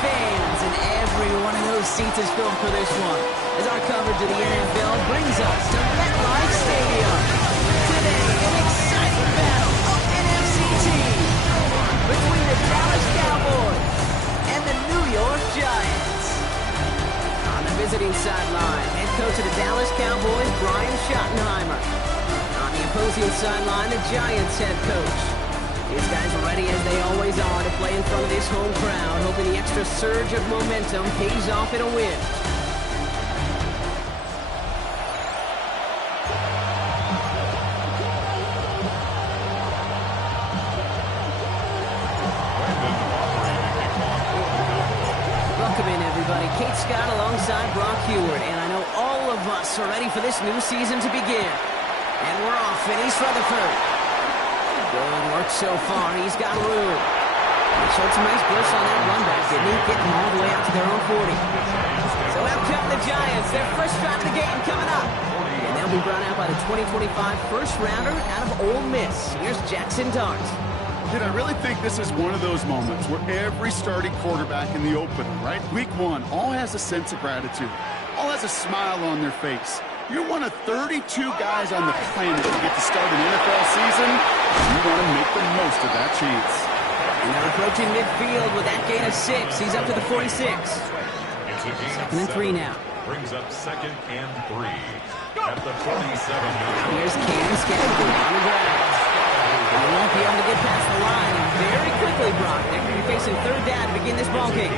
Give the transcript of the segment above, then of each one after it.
fans, and every one of those seats is filled for this one, as our coverage of the NFL brings us to MetLife Stadium. Today, an exciting battle of NFC teams between the Dallas Cowboys and the New York Giants. On the visiting sideline, head coach of the Dallas Cowboys, Brian Schottenheimer. On the opposing sideline, the Giants head coach. These guys are ready, as they always are, to play in front of this home crowd, hoping the extra surge of momentum pays off in a win. Welcome in, everybody. Kate Scott alongside Brock Heward, and I know all of us are ready for this new season to begin. And we're off in East Rutherford. Good work so far. He's got room. He showed some nice bursts on that run back, didn't he? Getting all the way out to their own 40. So out come the Giants. Their first drive of the game coming up. And they'll be brought out by the 2025 first rounder out of Ole Miss. Here's Jackson Dart. Dude, I really think this is one of those moments where every starting quarterback in the opener, right? Week one, all has a sense of gratitude. All has a smile on their face. You're one of 32 guys on the planet to get to start an NFL season. You want to make the most of that chance. And they're approaching midfield with that gain of 6. He's up to the 46. Second and 3 now. Brings up 2nd and 3 at the 47. Here's Cam Scattergood on the ground. And he won't be able to get past the line. And very quickly, Brock, they're going to be facing third down to begin this ball game.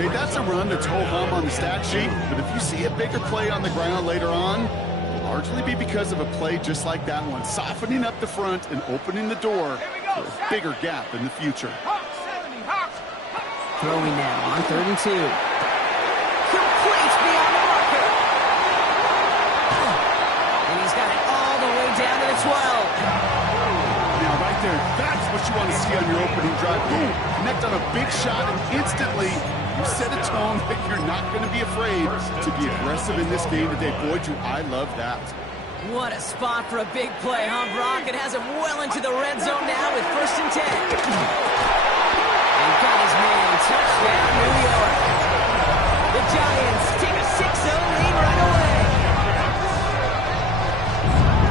Okay, that's a run that's ho-hum on the stat sheet, but if you see a bigger play on the ground later on, it'll largely be because of a play just like that one, softening up the front and opening the door for a bigger gap in the future. Throwing now on 3rd and 2. Complete beyond the marker. And he's got it all the way down to the 12. Now, right there, that's what you want to see on your opening drive. Boom, connect on a big shot, and instantly you set a tone that you're not going to be afraid to be aggressive in this game today. Boy, do I love that. What a spot for a big play, huh, Brock? It has him well into the red zone now with 1st and 10. And got his man. Touchdown, New York. The Giants take a 6-0 lead right away.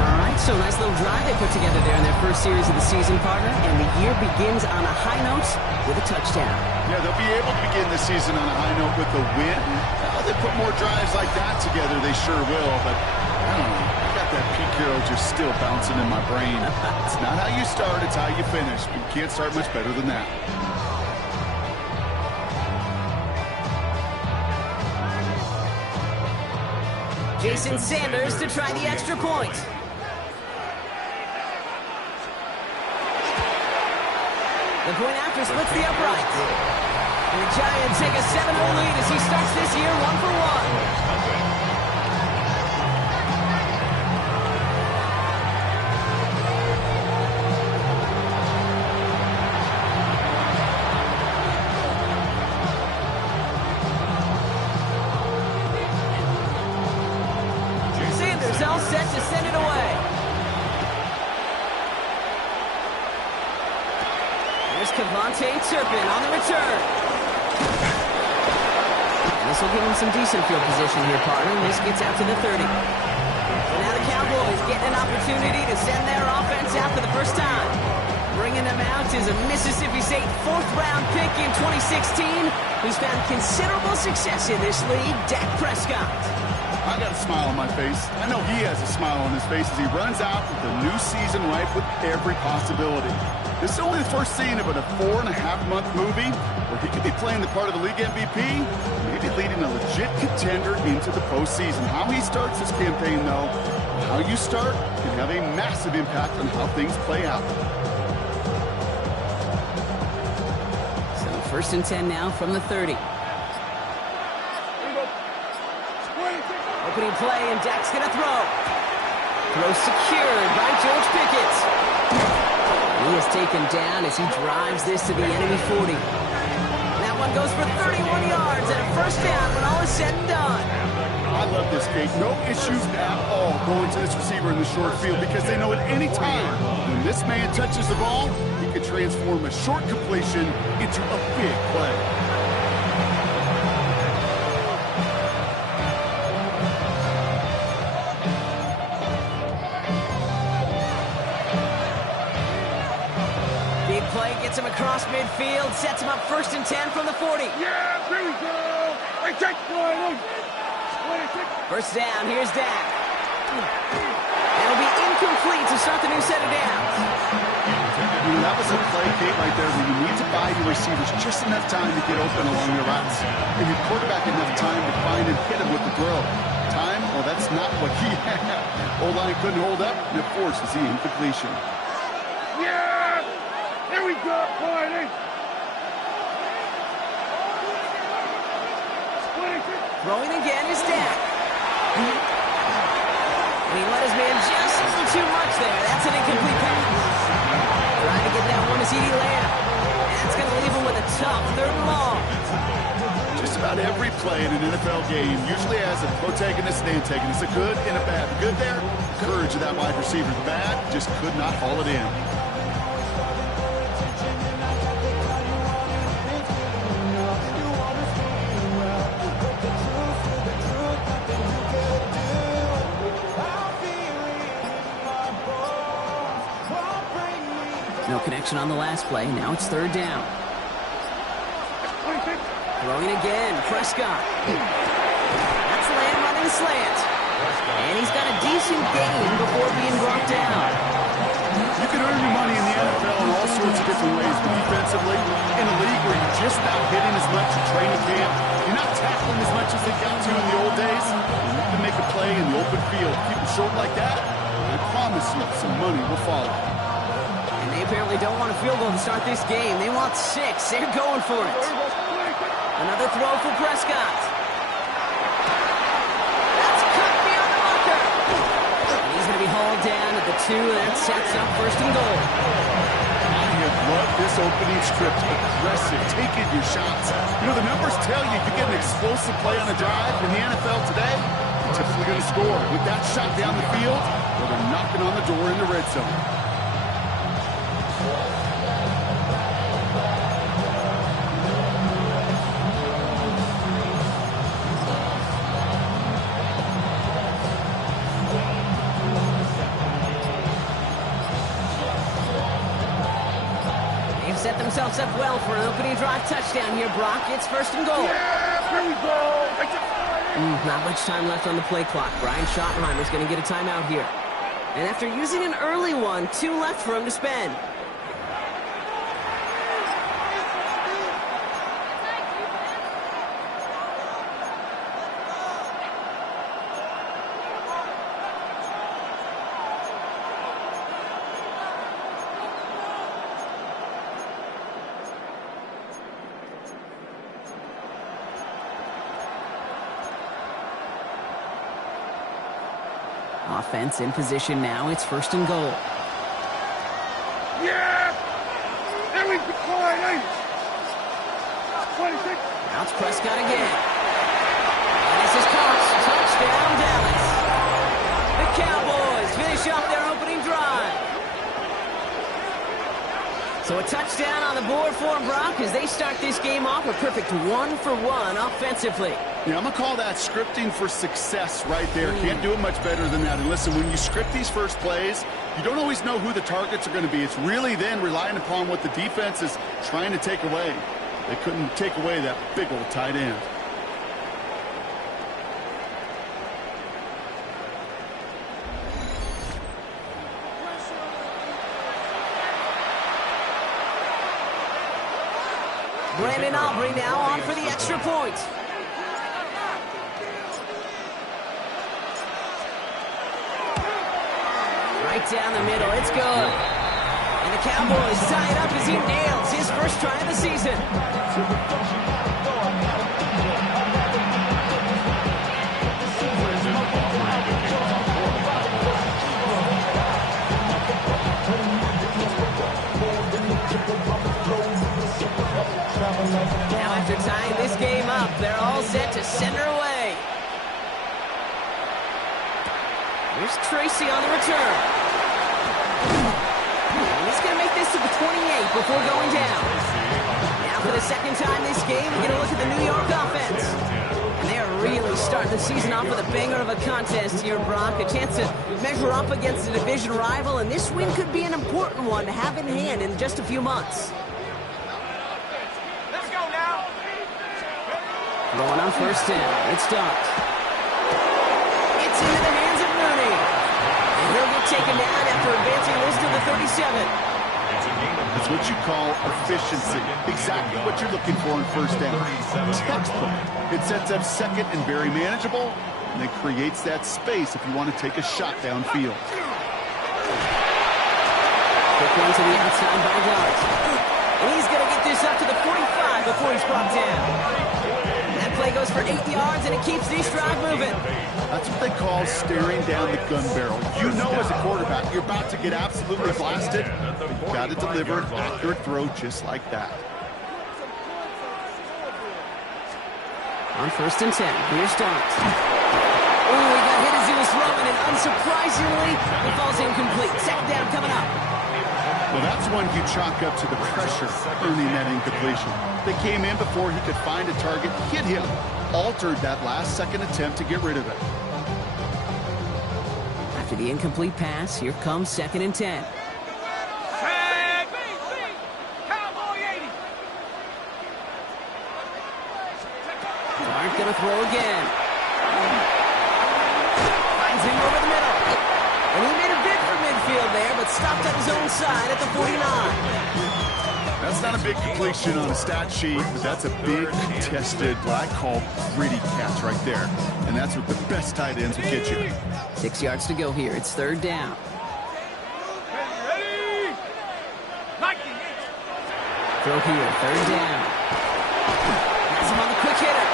All right, so nice little drive they put together there in their first series of the season, partner. And the year begins on a high note with a touchdown. Yeah, they'll be able to begin the season on a high note with a win. Now they put more drives like that together, they sure will. But I don't know, I got that Pete Carroll just still bouncing in my brain. It's not how you start, it's how you finish. But you can't start much better than that. Jason Sanders to try the extra point. The point after splits the upright. And the Giants take a 7-0 lead as he starts this year 1-for-1. Sanders all set to send it away. There's Cavante Turpin on the return. And this will give him some decent field position here, partner. And this gets out to the 30. So now the Cowboys getting an opportunity to send their offense out for the first time. Bringing them out is a Mississippi State 4th-round pick in 2016 who's found considerable success in this league, Dak Prescott. I got a smile on my face. I know he has a smile on his face as he runs out with the new season ripe with every possibility. This is only the first scene of a 4.5-month movie where he could be playing the part of the league MVP, maybe leading a legit contender into the postseason. How he starts this campaign, though, how you start can have a massive impact on how things play out. So 1st and 10 now from the 30. Opening play, and Dak's going to throw. Throw secured by George Pickett. He is taken down as he drives this to the enemy 40. That one goes for 31 yards and a first down when all is said and done. I love this, Kate. No issues at all going to this receiver in the short field because they know at any time when this man touches the ball, he could transform a short completion into a big play. Big play gets him across midfield, sets him up 1st and 10 from the 40. Yeah, here we go. Hey, take one. 1st down, here's Dak. It'll be incomplete to start the new set of downs. You know, that was a play, Kate, right there where you need to buy your receivers just enough time to get open along their routes. And your quarterback enough time to find and hit him with the throw. Time? Well, that's not what he had. O-line couldn't hold up, and it forces the incompletion. Yeah! Here we go, party! Throwing again is Dak. And he let his man just a little too much there. That's an incomplete pass. Trying to get that one to CD Lamb. That's going to leave him with a tough 3rd and long. Just about every play in an NFL game usually has a protagonist and antagonist, a good and a bad. The good there, courage of that wide receiver. The bad, just could not haul it in. No connection on the last play. Now it's 3rd down. Throwing again, Prescott. That's Lamb running the slant. And he's got a decent gain before being brought down. You can earn your money in the NFL in all sorts of different ways, but defensively, in a league where you're just not hitting as much at training camp, you're not tackling as much as they got to in the old days, and you can make a play in the open field. Keep it short like that, and I promise you some money will follow. And they apparently don't want a field goal to start this game. They want 6. They're going for it. Another throw for Prescott. That's cut beyond the marker. And he's going to be hauled down at the 2, and that sets up 1st and goal. You love this opening script. Aggressive, taking your shots. You know, the numbers tell you you get an explosive play on a drive in the NFL today, you're typically going to score. With that shot down the field, well, they're knocking on the door in the red zone. Set themselves up well for an opening drive touchdown here, Brock. It's 1st and goal. Yeah, here we go. Not much time left on the play clock. Brian Schottenheimer's going to get a timeout here. And after using an early one, 2 left for him to spend. Offense in position now. It's 1st and goal. Yeah! Here we go, party! 26. Now it's Prescott again. And this is caught. Touchdown, Dallas. The Cowboys finish off their opening drive. So a touchdown on the board for Brock as they start this game off a perfect 1-for-1 offensively. Yeah, I'm going to call that scripting for success right there. Can't do it much better than that. And listen, when you script these first plays, you don't always know who the targets are going to be. It's really then relying upon what the defense is trying to take away. They couldn't take away that big old tight end. Brandon Aubrey now on for the extra point. Right down the middle, it's good. And the Cowboys tie it up as he nails his first try of the season. Now after tying this game up, they're all set to send her away. Here's Tracy on the return. And he's going to make take this to the 28 before going down. Now for the second time this game, we're going to look at the New York offense. And they are really starting the season off with a banger of a contest here, Brock. A chance to measure up against a division rival, and this win could be an important one to have in hand in just a few months. Let's go now. Going on first down. It's Dart. It's into the hands of Mooney. And he'll get taken down after advancing this to the 37. It's what you call efficiency. Exactly what you're looking for in first down. Textbook. It sets up second and very manageable, and it creates that space if you want to take a shot downfield. Quick one to the outside by Dart. And he's going to get this up to the 45 before he's brought down. That play goes for 8 yards, and it keeps this drive moving. That's what they call staring down the gun barrel. You know as a quarterback, you're about to get absolutely blasted. You've got to deliver an accurate throw just like that. On first and 10, here's Dart. Oh, he got hit as he was throwing, and unsurprisingly, it falls incomplete. Second down coming up. Well, that's one you chalk up to the pressure earning that incompletion. They came in before he could find a target, hit him, altered that last-second attempt to get rid of it. After the incomplete pass, here comes second and 10. Cowboy 80. Dart gonna throw again. Finds him over the middle. And he made a bid for midfield there, but stopped on his own side at the 49. That's not a big completion on a stat sheet, but that's a big contested, what I call gritty catch right there. And that's what the best tight ends will get you. 6 yards to go here. It's third down. Ready? Nike. Throw here, third down. Has him on the quick hitter.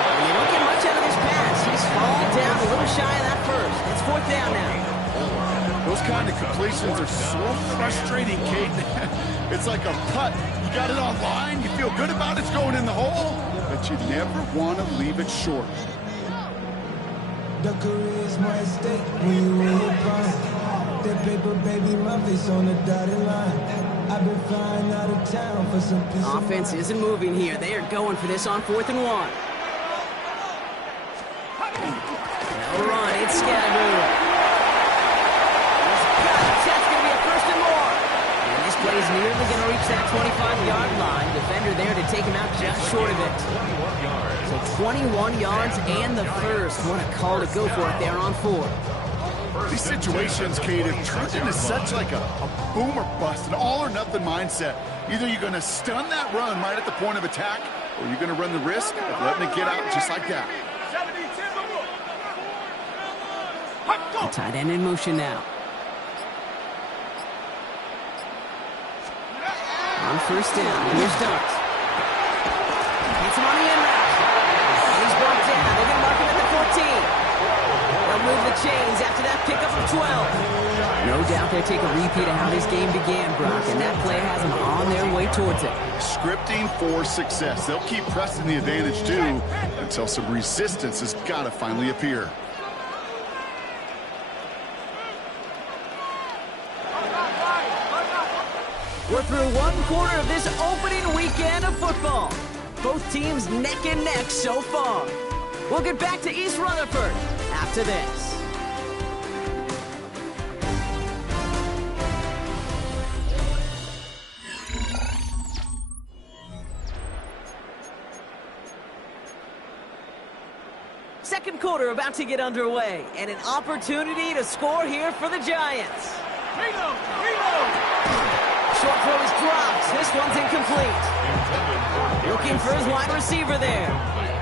And you don't get much out of this pass. He's fallen down a little shy of that first. It's fourth down now. Those kind of completions are so frustrating, Kate. It's like a putt. You got it on line, you feel good about it's going in the hole, but you never want to leave it short. The career's more at stake when you in your prime. That paper, baby, my face on the dotted line. I've been flying out of town for some peace. Offense isn't moving here. They are going for this on 4th and 1. No run. It's Scatterboo. That's going to be a first and more. And this play is nearly going to reach that 25-yard line. Defender there to take him out just short of it. So 21 yards and the first. What a call to go for it there on 4. These situations, Kate, have turned into such like a boom or bust, an all-or-nothing mindset. Either you're going to stun that run right at the point of attack, or you're going to run the risk of letting it get out just like that. The tight end in motion now. On first down, here's Dart. Gets him on the end route. And he's brought down. They're going to mark him at the 14. They'll move the chains after that pickup of 12. No doubt they'll take a repeat of how this game began, Brock, and that play has them on their way towards it. Scripting for success. They'll keep pressing the advantage, too, until some resistance has got to finally appear. We're through one quarter of this opening weekend of football. Both teams neck and neck so far. We'll get back to East Rutherford after this. Second quarter about to get underway, and an opportunity to score here for the Giants. Short throw is dropped. This one's incomplete. Looking for his wide receiver there.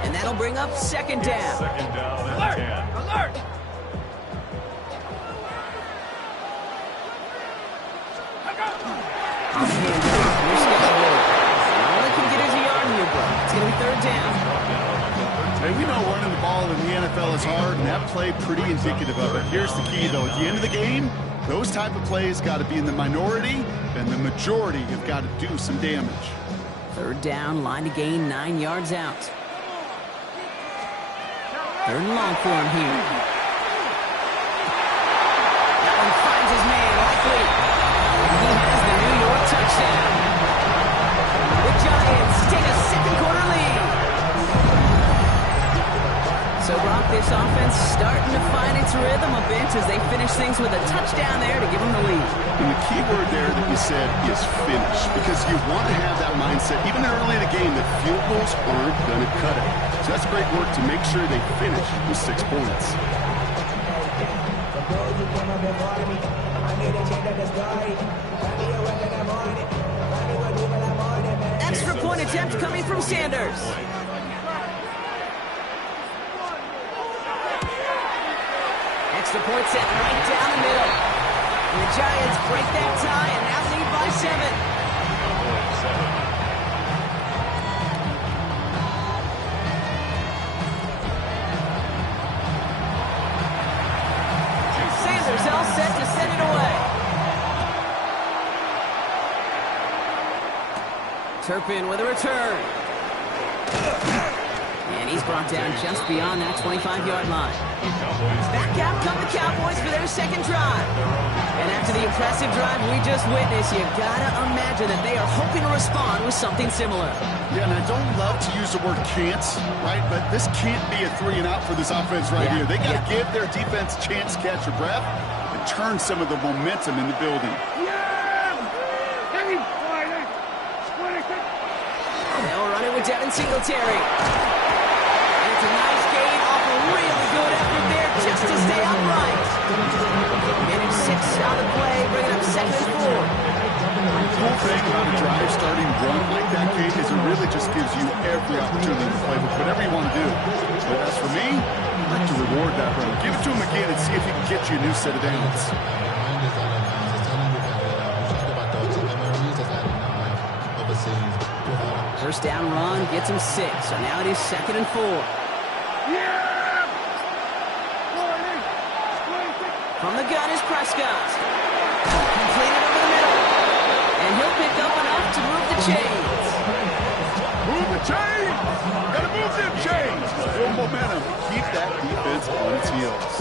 And that'll bring up second down. Second down and Alert! 10. Alert! All they can get is a yard here, bro. It's going to be third down. Hey, we know running the ball in the NFL is hard, and that play pretty indicative of it. Here's the key, though. At the end of the game, those type of plays got to be in the minority, and the majority have got to do some damage. Third down, line to gain 9 yards out. Third and long for him here. That one finds his man, likely. And he has the New York this offense starting to find its rhythm a bit as they finish things with a touchdown there to give them the lead. And the key word there that you said is finish, because you want to have that mindset, even early in the game, that field goals aren't going to cut it. So that's great work to make sure they finish with 6 points. Extra point attempt coming from Sanders. Extra point set right down the middle. And the Giants break that tie and now lead by 7. Sanders all set to send it away. Turpin with a return. And he's brought down just beyond that 25-yard line. Back out come the Cowboys for their second drive. And after the impressive drive we just witnessed, you gotta imagine that they are hoping to respond with something similar. Yeah, and I don't love to use the word can't, right? But this can't be a 3 and out for this offense right here. They got to give their defense a chance to catch their breath and turn some of the momentum in the building. They'll run it with Devin Singletary. And it's a nice gain off a really good effort there just to stay upright. Minute 6 on the play, bringing up 2nd and 4. The whole thing about a drive starting run like that, Kate, is it really just gives you every opportunity to play with whatever you want to do. But as for me, I'd like to reward that run. Give it to him again and see if he can get you a new set of downs. First down run gets him 6, so now it is 2nd and 4. From the gun is Prescott. Completed over the middle. And he'll pick up enough to move the chains. Move the chains! Gotta move them chains! Build momentum. Keep that defense on its heels.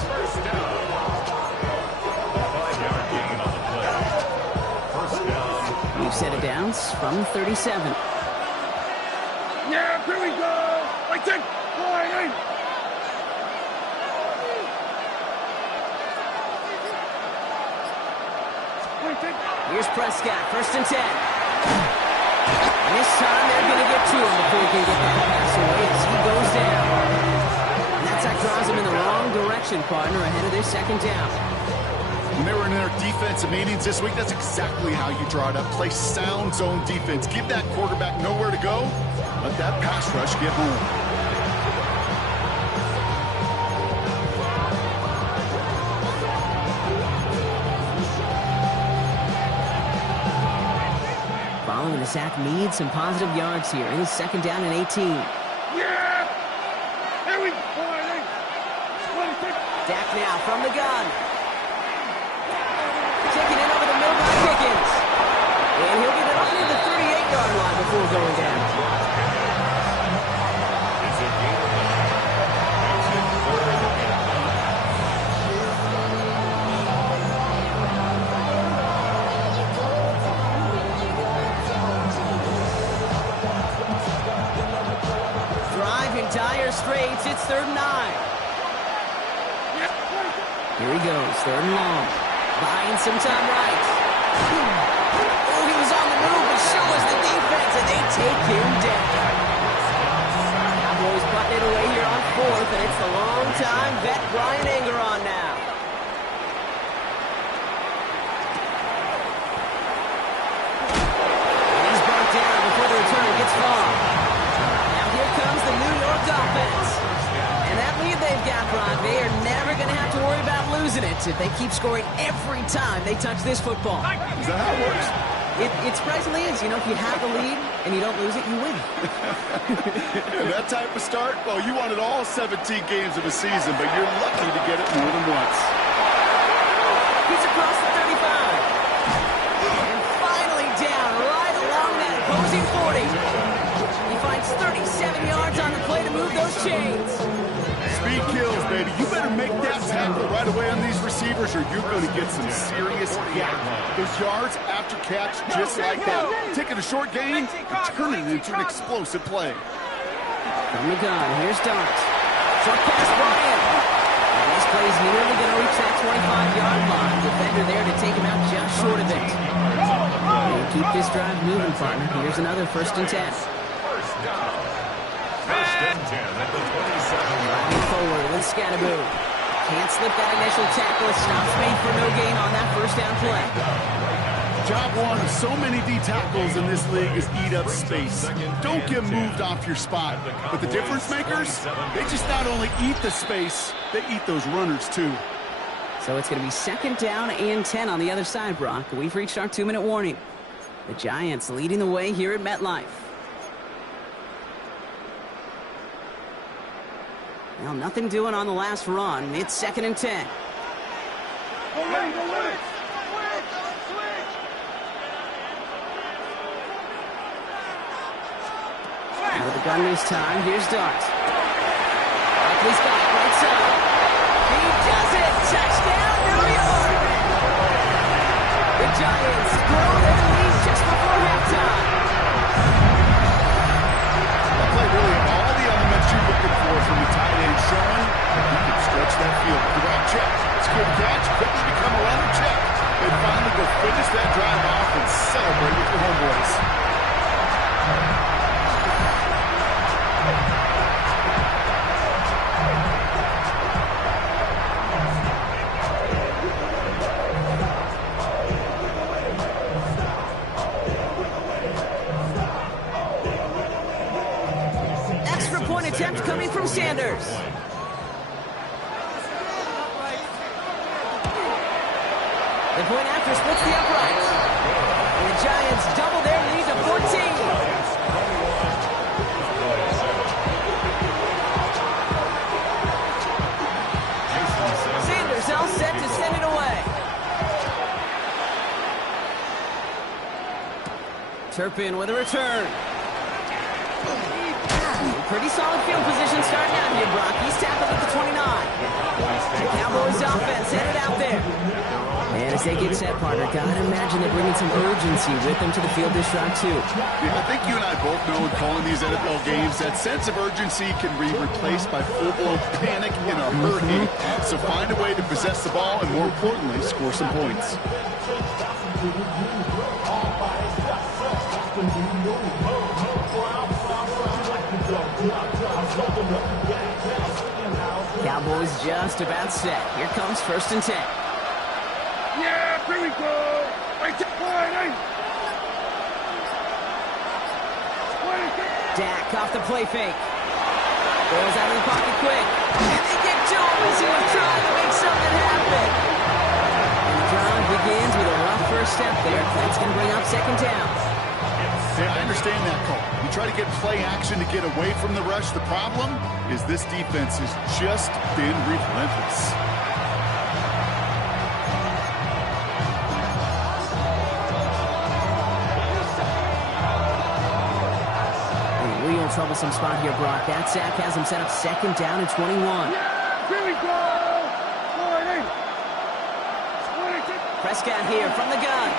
New set of downs from 37. Yeah, here we go. I take flying. Here's Prescott, 1st and 10. And this time they're going to get to him before he can get that pass away as he goes down. And that's how draws him in the wrong direction, partner, ahead of their 2nd down. When they were in their defensive meetings this week, that's exactly how you draw it up. Play sound zone defense. Give that quarterback nowhere to go. Let that pass rush get home. Following the sack needs some positive yards here. It is 2nd down and 18. Yeah! Here we go. Dak now from the gun. Taking it over the middle by Pickens. And he'll get it up to the 38-yard line before going down. Dire straits, it's 3rd and 9. Here he goes, 3rd and long. Buying some time right. Oh, he was on the move, but so was the defense, and they take him down. Cowboys putting it away here on 4th, and it's the long-time vet Brian Anger on now. And he's brought down before the return gets far. Here comes the New York offense. And that lead they've got, Ron, they are never going to have to worry about losing it if they keep scoring every time they touch this football. Is that how it works? It surprisingly is. You know, if you have the lead and you don't lose it, you win. Yeah, that type of start, well, you wanted all 17 games of the season, but you're lucky to get it more than once. He's across the 35. And finally down right along that opposing 40. He finds 37 yards on the play to move those chains. Speed kills, baby. You better make that tackle right away on these receivers or you're going to get some serious yak. Those yards after catch just like that. Taking a short gain and turning it into an explosive play. From the gun, here's Dart. Short pass brought in. And this play's nearly going to reach that 25-yard line. Defender there to take him out just short of it. And keep this drive moving, partner. Here's another 1st and 10. First down. First and 10 at the 27. Driving forward with Scatteroo. Can't slip that initial tackle. Stops made for no gain on that 1st down play. Job one of so many D tackles in this league is eat up space. Don't get moved off your spot. But the difference makers, they just not only eat the space, they eat those runners too. So it's going to be 2nd down and 10 on the other side, Brock. We've reached our 2-minute warning. The Giants leading the way here at MetLife. Well, nothing doing on the last run. It's 2nd and 10. Out of the gun this time. Here's Dart. Barkley's got it right side. He does it. Touchdown, New York. The Giants grow their lead just before halftime. That play really had all the elements you're looking for from the tight end, showing that he can stretch that field. Direct check. It's good catch. Quickly become a runner check. And finally go finish that drive off and celebrate with your homeboys. Extra point attempt coming from Sanders. The point after splits the uprights. And the Giants double their lead to 14. Sanders all set to send it away. Turpin with a return. Pretty solid field position starting out here, Brock. He's tackled at the 29. The Cowboys offense headed out there. And as they get set, partner, gotta imagine they're bringing some urgency with them to the field this drive, too. Yeah, I think you and I both know in calling these NFL games that sense of urgency can be replaced by full-blown panic in a hurry. So find a way to possess the ball and, more importantly, score some points. Cowboys just about set. Here comes 1st and 10. Yeah, here we go. Right to line. Dak off the play fake. Goes out of the pocket quick. And they get to him as he was trying to make something happen. And the drive begins with a rough first step there. That's going to bring up 2nd down. Yeah, I understand that call. You try to get play action to get away from the rush. The problem is this defense has just been relentless. Real troublesome spot here, Brock. That sack has him set up 2nd down and 21. Yeah, here we go. Prescott here from the gun.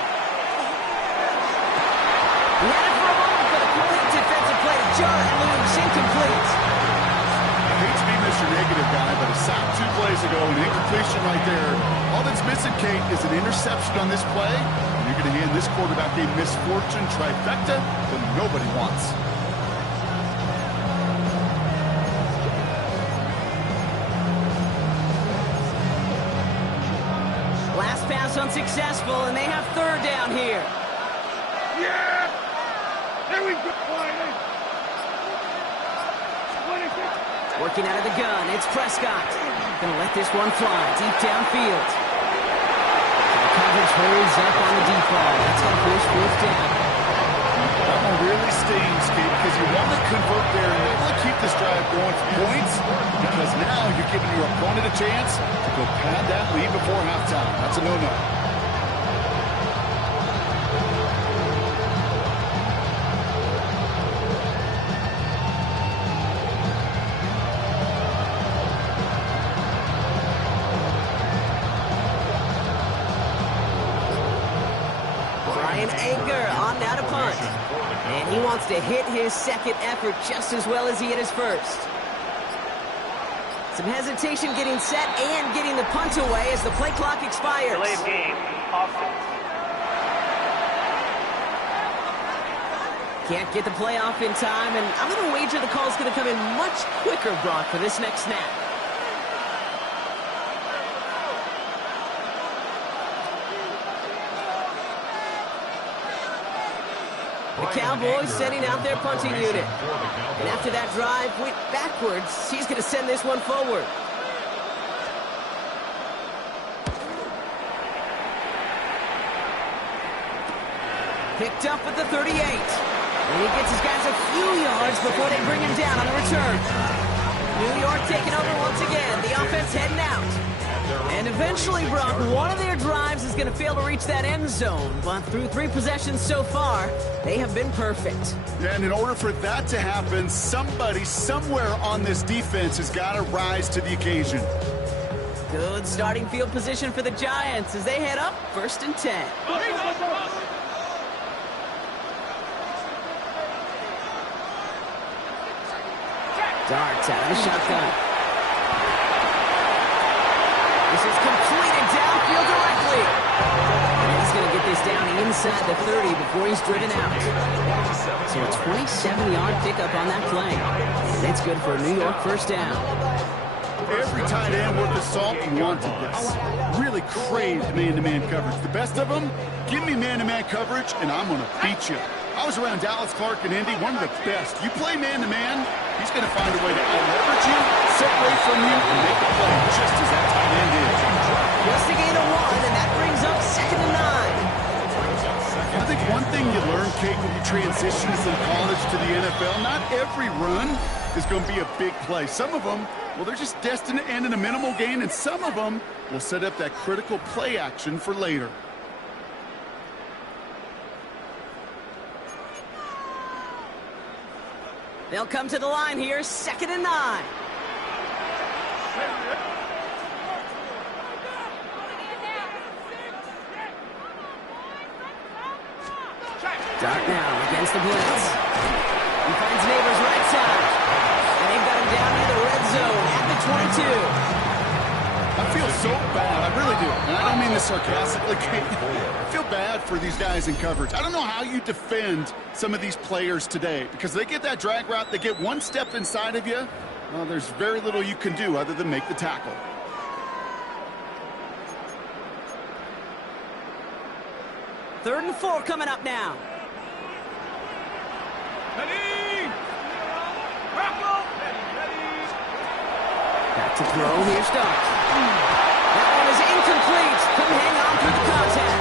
He had it for a moment, but a complete defensive play to jar it loose, incomplete. I hate to be Mr. Negative guy, but a sack 2 plays ago, an incompletion right there. All that's missing, Kate, is an interception on this play. You're going to hand this quarterback a misfortune trifecta that nobody wants. Last pass unsuccessful, and they have 3rd down here. Yeah! There we go! Working out of the gun, it's Prescott. Gonna let this one fly deep downfield. The coverage holds up on the deep ball. That's gonna push 4th down. That one really stings, Kate, because you want to convert there and not keep this drive going for points, because now you're giving your opponent a chance to go pad that lead before halftime. That's a no-no. On now to punt. And he wants to hit his 2nd effort just as well as he hit his 1st. Some hesitation getting set and getting the punt away as the play clock expires. Delay of game, offense. Can't get the play off in time, and I'm going to wager the call's going to come in much quicker, Brock, for this next snap. The Cowboys sending out their punting unit. And after that drive went backwards, he's going to send this one forward. Picked up at the 38. And he gets his guys a few yards before they bring him down on the return. New York taking over once again. The offense heading out. And eventually, Brock, one of their drives is going to fail to reach that end zone. But through 3 possessions so far, they have been perfect. Yeah, and in order for that to happen, somebody somewhere on this defense has got to rise to the occasion. Good starting field position for the Giants as they head up 1st and 10. Darts out of the shotgun. This is completed downfield directly. And he's going to get this down inside the 30 before he's driven out. So a 27-yard pickup on that play. That's good for a New York first down. Every tight end worth his salt wanted this. Really craved man-to-man coverage. The best of them, give me man-to-man coverage, and I'm going to beat you. I was around Dallas Clark and Indy, one of the best. You play man-to-man, he's going to find a way to out-leverage you, separate from you, and make a play just as that tight end is. Just a gain of 1, and that brings up 2nd and 9. I think one thing you learn, Kate, when you transition from college to the NFL, not every run is going to be a big play. Some of them, well, they're just destined to end in a minimal gain, and some of them will set up that critical play action for later. They'll come to the line here, 2nd and 9. Dart now against the blitz. He finds Neighbors right side. And they've got him down near the red zone at the 22. I feel so bad. I really do. And I don't mean this sarcastically, Kate. I feel bad for these guys in coverage. I don't know how you defend some of these players today because they get that drag route, they get one step inside of you. Well, there's very little you can do other than make the tackle. Third and 4 coming up now. Back to throw. Here starts. That one is incomplete. Couldn't hang on through the contact.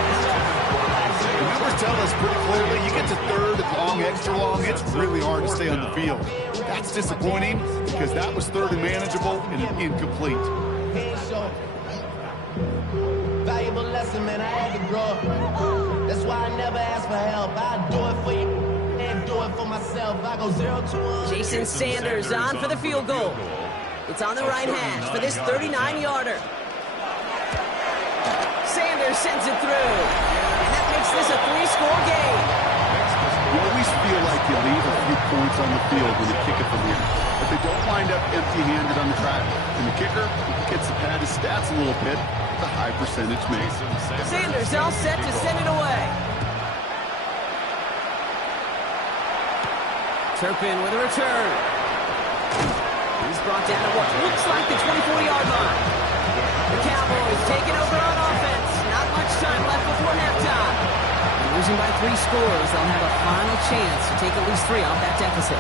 The numbers tell us pretty clearly you get to third and long, extra long, it's really hard to stay on the field. That's disappointing because that was third and manageable and an incomplete. Valuable lesson, man. I had to grow up. That's why I never ask for help. I do it for you and do it for myself. I go 0 to 1. Jason Sanders on for the field goal. It's on the right hash for this 39-yarder. Sanders sends it through. And that makes this a 3-score game. You always feel like you leave a few points on the field when you kick it from here. But they don't wind up empty-handed on the track. And the kicker gets to pad his stats a little bit. The high percentage makes. Sanders all set to send it away. Turpin with a return. He's brought down at what looks like the 24-yard line. The Cowboys taking over on offense. Not much time left before halftime. And losing by 3 scores, they'll have a final chance to take at least 3 off that deficit.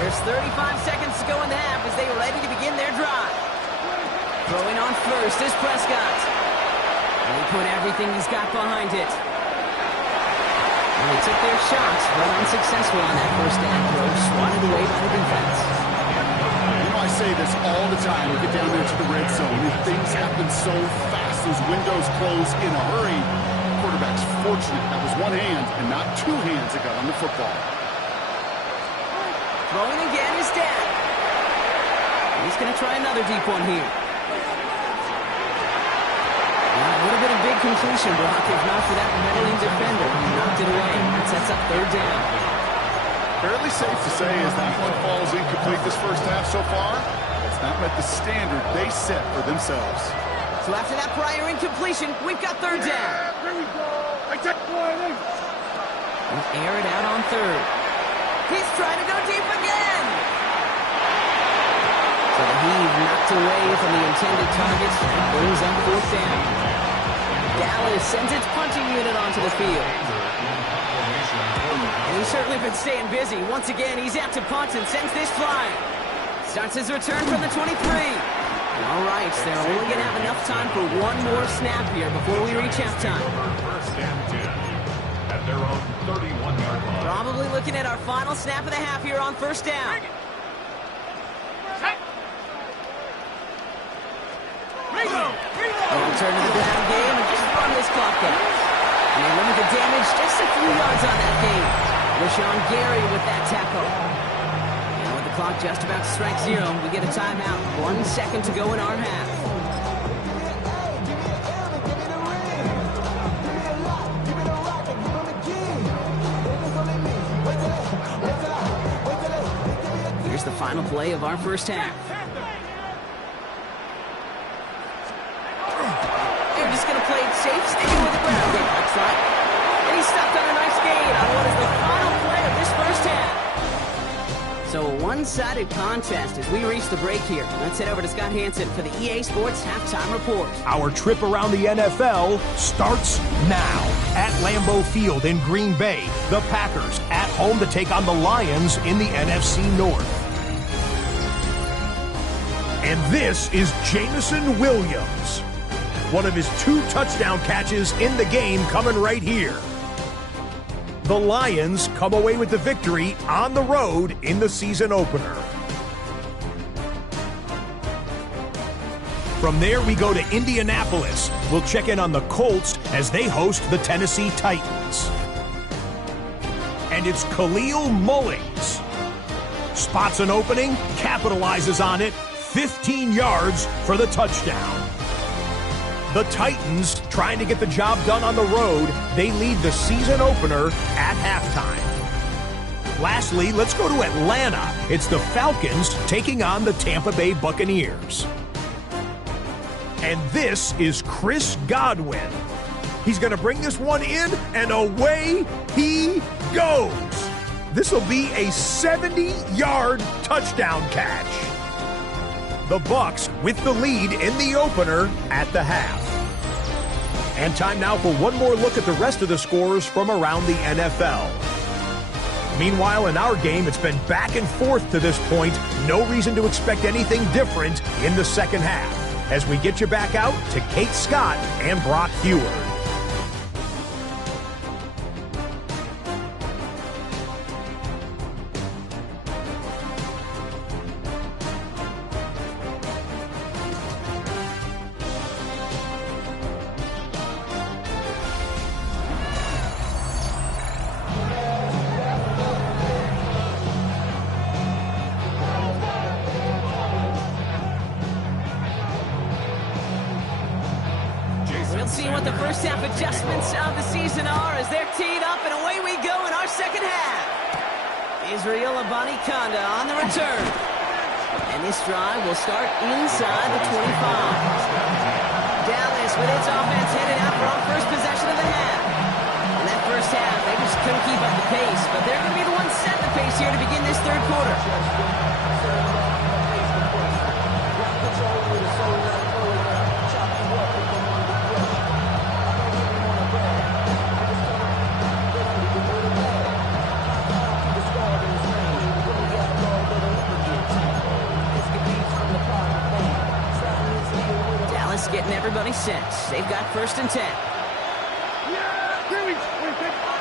There's 35 seconds to go in the half as they are ready to begin their drive. Throwing on first is Prescott. And he put everything he's got behind it. And they took their shots, but unsuccessful on that first down throw, swatted away by the defense. You know, I say this all the time. We get down there to the red zone, and things happen so fast. Those windows close in a hurry. Quarterback's fortunate. That was one hand and not 2 hands that got on the football. Throwing again is Dan. He's going to try another deep one here. Well, it would have been a big incompletion, Brock, if not for that meddling defender who knocked it away. That sets up third down. Fairly safe to say as that one falls incomplete this first half so far, it's not met the standard they set for themselves. So after that prior incompletion, we've got third down. Here we go. I take one. We'll air it out on third. He's trying to go deep again. So the heave knocked away from the intended targets and brings up fourth down. Dallas sends its punting unit onto the field. And he's certainly been staying busy. Once again, he's out to punt and sends this flying. Starts his return from the 23. All right, so they're only going to have enough time for one more snap here before we reach halftime. First and 10 at their own 31-yard line. Probably looking at our final snap of the half here on first down. They'll return to the ground game and just run this clock out. And they limit the damage just a few yards on that game. Rashawn Gary with that tackle. Now with the clock just about to strike zero, we get a timeout. 1 second to go in our half. Here's the final play of our first half. They're just going to play it safe, sticking with the ground game. That's right. And he stepped on a nice gain on what is the final play of this first half. So a one-sided contest as we reach the break here. Let's head over to Scott Hansen for the EA Sports Halftime Report. Our trip around the NFL starts now. At Lambeau Field in Green Bay, the Packers at home to take on the Lions in the NFC North. And this is Jameson Williams. One of his 2 touchdown catches in the game coming right here. The Lions come away with the victory on the road in the season opener. From there, we go to Indianapolis. We'll check in on the Colts as they host the Tennessee Titans. And it's Khalil Mullings. Spots an opening, capitalizes on it, 15 yards for the touchdown. The Titans, trying to get the job done on the road, they lead the season opener at halftime. Lastly, let's go to Atlanta. It's the Falcons taking on the Tampa Bay Buccaneers. And this is Chris Godwin. He's going to bring this one in, and away he goes. This will be a 70-yard touchdown catch. The Bucs with the lead in the opener at the half. And time now for one more look at the rest of the scores from around the NFL. Meanwhile, in our game, it's been back and forth to this point. No reason to expect anything different in the second half. As we get you back out to Kate Scott and Brock Heward. See what the first half adjustments of the season are as they're teed up, and away we go in our second half. Israel Abanikanda on the return. And this drive will start inside the 25. Dallas with its offense headed out for our first possession of the half. In that first half, they just couldn't keep up the pace, but they're going to be the ones setting the pace here to begin this third quarter. Getting everybody set. They've got first and 10.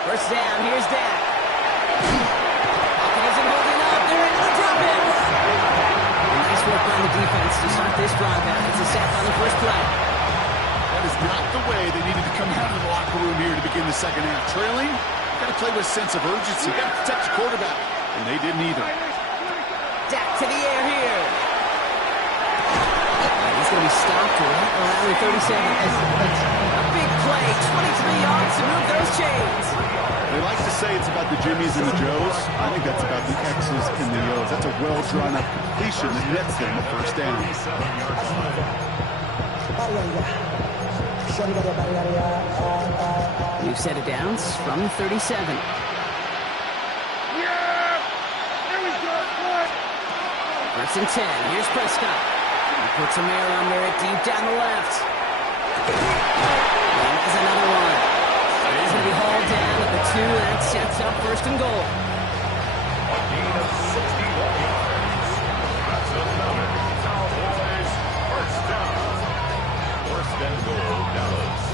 First down, here's Dak. Hawkins isn't holding up. They're into the drop-in. Nice work by the defense to start this drive out. It's a sack on the first play. That is not the way they needed to come out of the locker room here to begin the second half. Trailing, got to play with a sense of urgency. Got to protect the quarterback. And they didn't either. Dak to the air here. He's going to be stopped right around the 37. A big play 23 yards to move those chains. They like to say it's about the Jimmies and the Joes. I think that's about the X's and the O's. That's a well-drawn-up completion that nets them the first down. New set of downs from 37. First and 10. Here's Prescott. He puts a man under it deep down the left. And there's another one. He's going to be hauled down at the 2. That sets up first and goal. A gain of 61 yards. That's another Cowboys first down. First and goal, Dallas.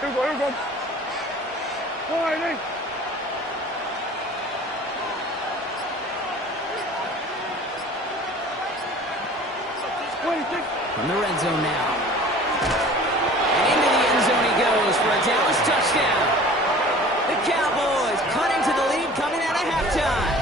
Here we go. Winding. From the red zone now. And into the end zone he goes for a Dallas touchdown. The Cowboys cut into the lead coming out of halftime.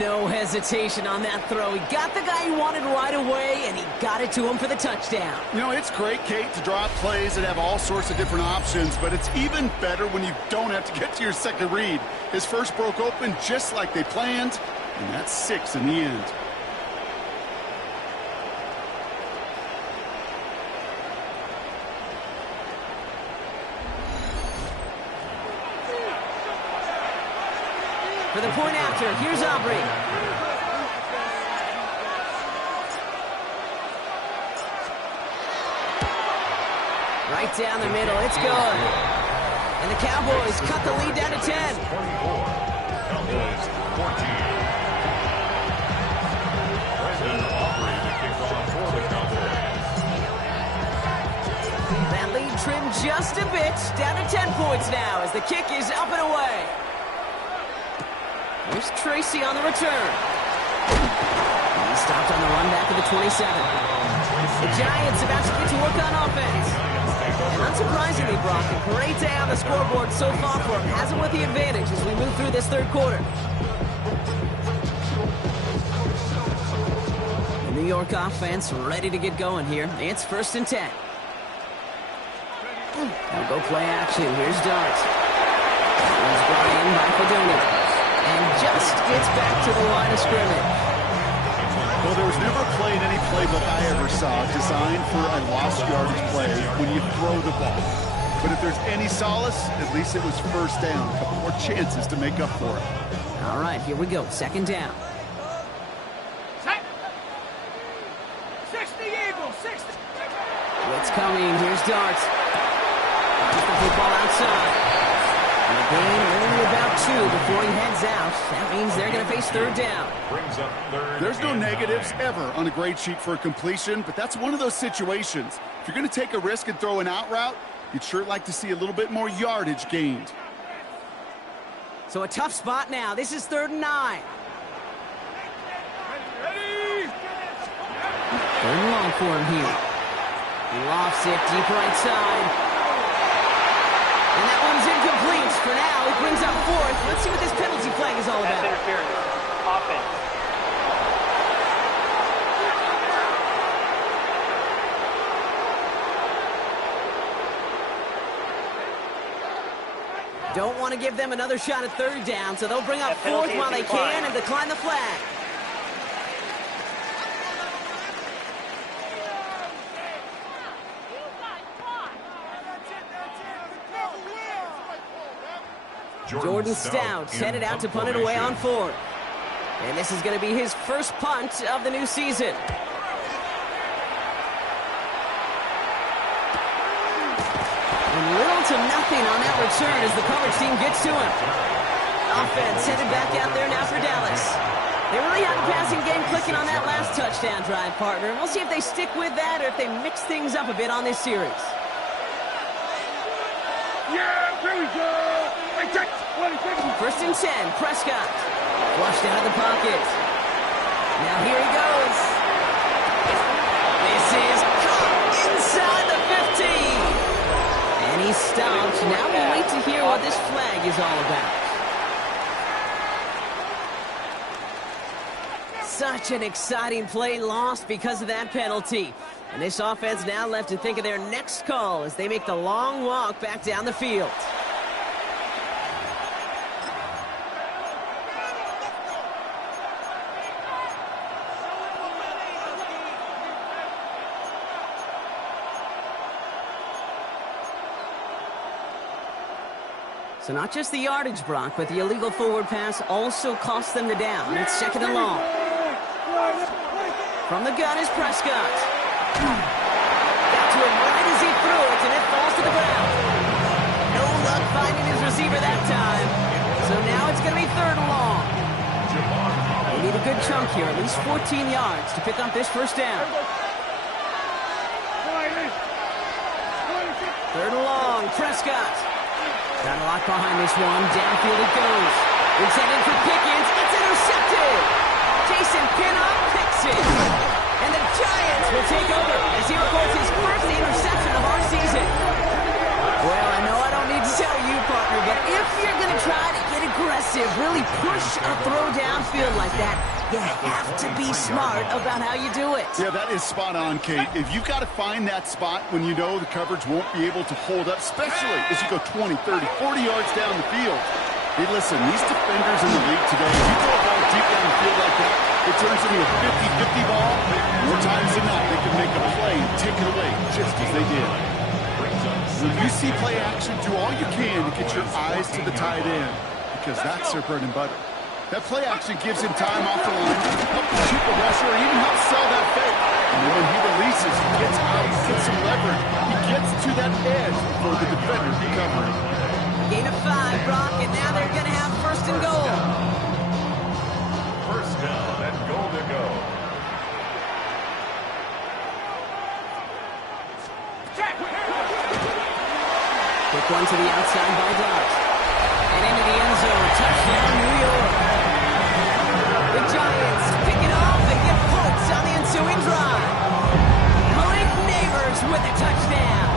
No hesitation on that throw. He got the guy he wanted right away, and he got it to him for the touchdown. You know, it's great, Kate, to drop plays that have all sorts of different options, but it's even better when you don't have to get to your second read. His first broke open just like they planned, and that's 6 in the end. For the point after, here's Aubrey. Right down the middle, it's good. And the Cowboys cut the lead down to 10. 24. Cowboys 14. Brendan Aubrey to kick off for the Cowboys. That lead trimmed just a bit, down to 10 points now as the kick is up and away. Here's Tracy on the return. He stopped on the run back to the 27. The Giants about to get to work on offense. Unsurprisingly, Brock, a great day on the scoreboard so far for him. Has him with the advantage as we move through this third quarter. The New York offense ready to get going here. It's first and 10. They'll go play action. Here's Dart. Here's brought in by Fedoni. And just gets back to the line of scrimmage. Well, there was never a play in any playbook I ever saw designed for a lost yardage play when you throw the ball. But if there's any solace, at least it was first down. A couple more chances to make up for it. All right, here we go. Second down. 60 Eagles, 60. Blitz coming. Here's Dart. Gets the football outside. And the gain only about 2 before he heads out. That means they're going to face third down. Brings up third. There's no negatives ever on a grade sheet for a completion, but that's one of those situations. If you're going to take a risk and throw an out route, you'd sure like to see a little bit more yardage gained. So a tough spot now. This is 3rd and 9. Third and long for him here. He lofts it deep right side. And that one's incomplete. For now, he brings up 4th. Let's see what this penalty flag is all about. That's interference. Offense. Don't want to give them another shot at third down, so they'll bring up 4th while they can and decline the flag. Jordan Stout headed out to punt it away on 4th. And this is going to be his first punt of the new season. And little to nothing on that return as the coverage team gets to him. Offense headed back out there now for Dallas. They really had the passing game clicking on that last touchdown drive, partner. And we'll see if they stick with that or if they mix things up a bit on this series. Yeah, here we go. First and 10, Prescott. Flushed out of the pocket. Now here he goes. This is caught inside the 15. is all about. Such an exciting play lost because of that penalty. And this offense now left to think of their next call as they make the long walk back down the field. So not just the yardage, Brock, but the illegal forward pass also cost them the down. It's second and long. From the gun is Prescott. Got to him right as he threw it, and it falls to the ground. No luck finding his receiver that time. So now it's going to be third and long. They need a good chunk here, at least 14 yards to pick up this first down. Third and long, Prescott. Got a lot behind this one. Downfield it goes. Intended for Pickens. It's intercepted. Jason Pinnock picks it. And the Giants will take over as he records his first interception of our season. Well, I know I don't need to tell you, partner, but if you're going to try to get aggressive, really push a throw downfield like that, you have to be smart about how you do it. Yeah, that is spot on, Kate. If you've got to find that spot when you know the coverage won't be able to hold up, especially as you go 20, 30, 40 yards down the field. Hey, listen, these defenders in the league today, if you throw a ball deep down the field like that, it turns into a 50-50 ball. More times than not, they can make a play and take it away just as they did. When you see play action, do all you can to get your eyes to the tight end, because that's their bread and butter. That play action gives him time off the line, help him shoot the rusher, or even help sell that fake. And then when he releases, he gets out, gets some leverage. He gets to that edge before the defender can cover him. Gain of 5, Brock, and now they're going to have first and goal. First down and goal to go. Quick one to the outside by Dart. And into the end zone. Touchdown, New York. The Giants pick it off and get points on the ensuing drive. Malik Neighbors with a touchdown.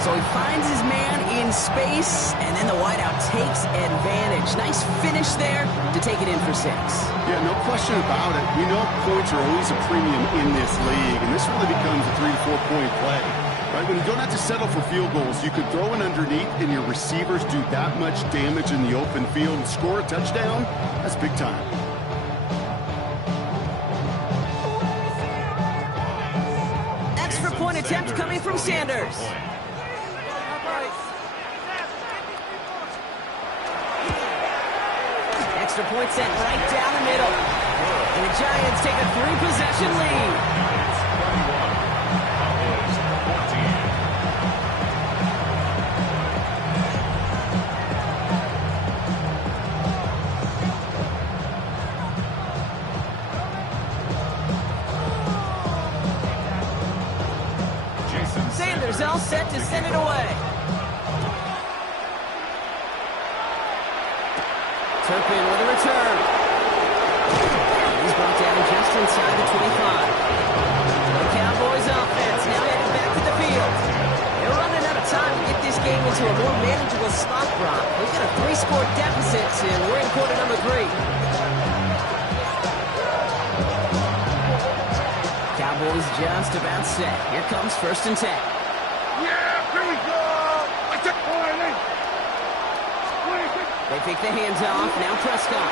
So he finds his man in space, and then the wideout takes advantage. Nice finish there to take it in for 6. Yeah, no question about it. We know points are always a premium in this league, and this really becomes a 3 to 4 point play. Right? When you don't have to settle for field goals, you could throw it underneath, and your receivers do that much damage in the open field and score a touchdown. That's big time. Extra point attempt coming from Sanders. Extra point sent right down the middle. And the Giants take a 3-possession lead. Sanders all set to send it away. Turpin with a return. He's brought down just inside the 25. The Cowboys offense now headed back to the field. They're running out of time to get this game into a more manageable spot, Brock. We've got a 3-score deficit, and we're in quarter number 3. Cowboys just about set. Here comes first and 10. Yeah, here we go. They pick the hands off. Now Prescott.